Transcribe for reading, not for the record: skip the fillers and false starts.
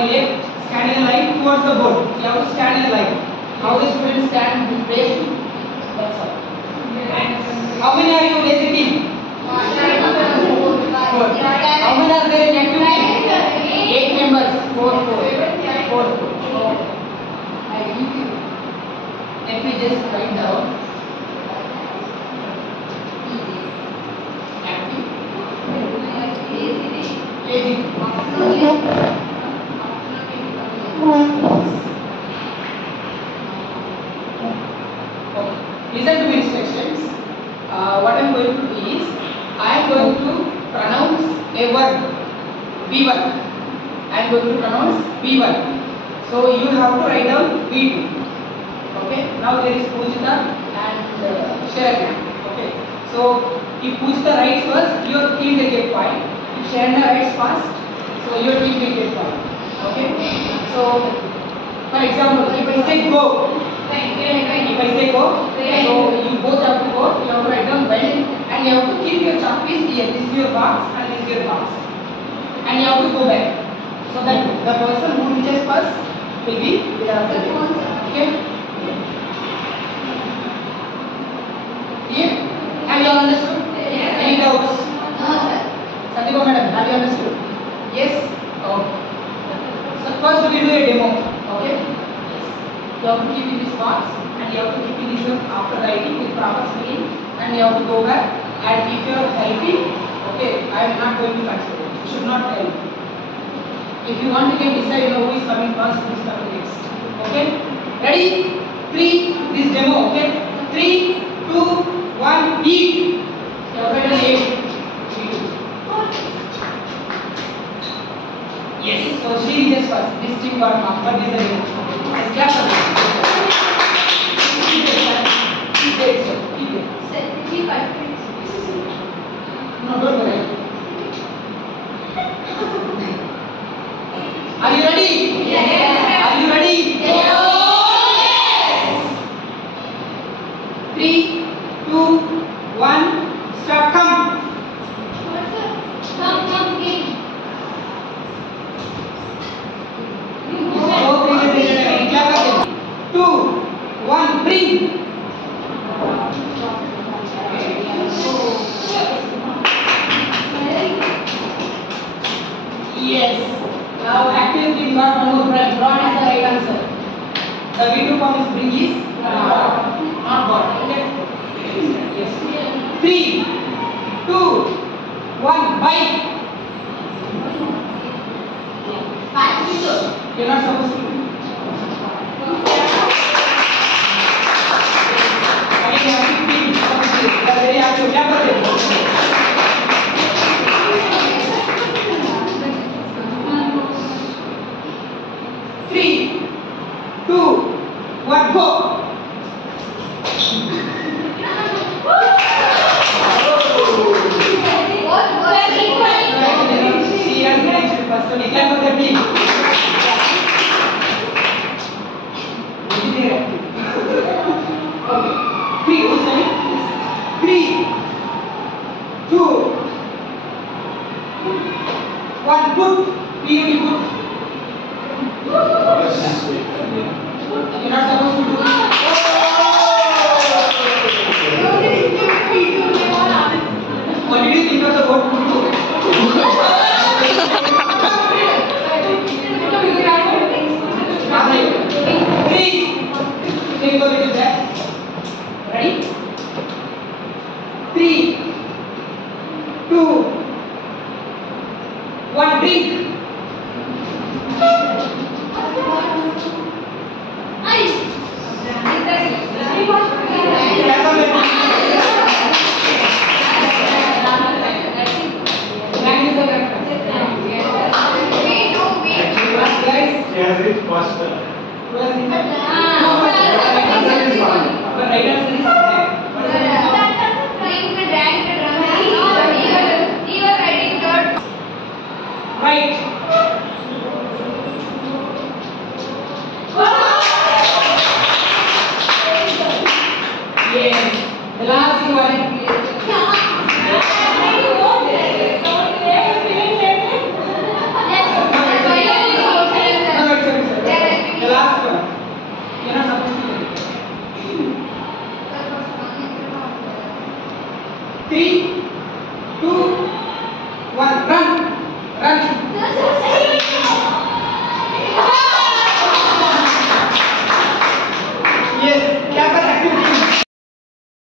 the left, stand in a line towards the board. You have to stand in a line. How the students stand in place? That's all. How many are you lazy team? Four. How many are there in activity? 8 members. 4. I give you. Let me just write down. Active. Lazy. Listen to my instructions. What I am going to do is, I am going to pronounce a word B1. I am going to pronounce B1. So you have to write down B2. Okay. Now there is Pujita and Sharon. Okay. So if Pujita writes first, your team will get point. If Sharon writes fast, so your team will get point. Okay. So for example, if I say go. If I say go, so you both have to go, you have to write down well, and you have to keep your chalk piece here. This is your box and this is your box. And you have to go back. So that the person who reaches first will be there. Okay? Yeah? Have you all understood? Yes. Any doubts? No, sir. Satyaka madam, have you understood? Yes? Okay. So first we will do a demo. Okay? You have to keep in this box and you have to keep in this one after writing with proper spelling, and you have to go back, and if you are helping, okay, I am not going to consider it. You should not help. If you want, you can decide who is coming first, who is coming next. Okay? Ready? 3, this demo, okay? 3, 2, 1, eat. You have written 8. Yes, so she reaches first. This team got marked, but this is the demo. Let's clap for this. Keep it. No, don't worry. Are you ready? Yes. Are you ready? Yes. 3, 2, 1, start. Come. Two, one, bring. Yes. Now active team got one more prize. Broad is the right answer. The V2 form is bring is not got. Okay. Yes. 3, 2, 1, bite. You're not supposed to. Very active. क्या करते हो? 3, 2, 1, go. Ready? 3, 2, 1, drink. Faster.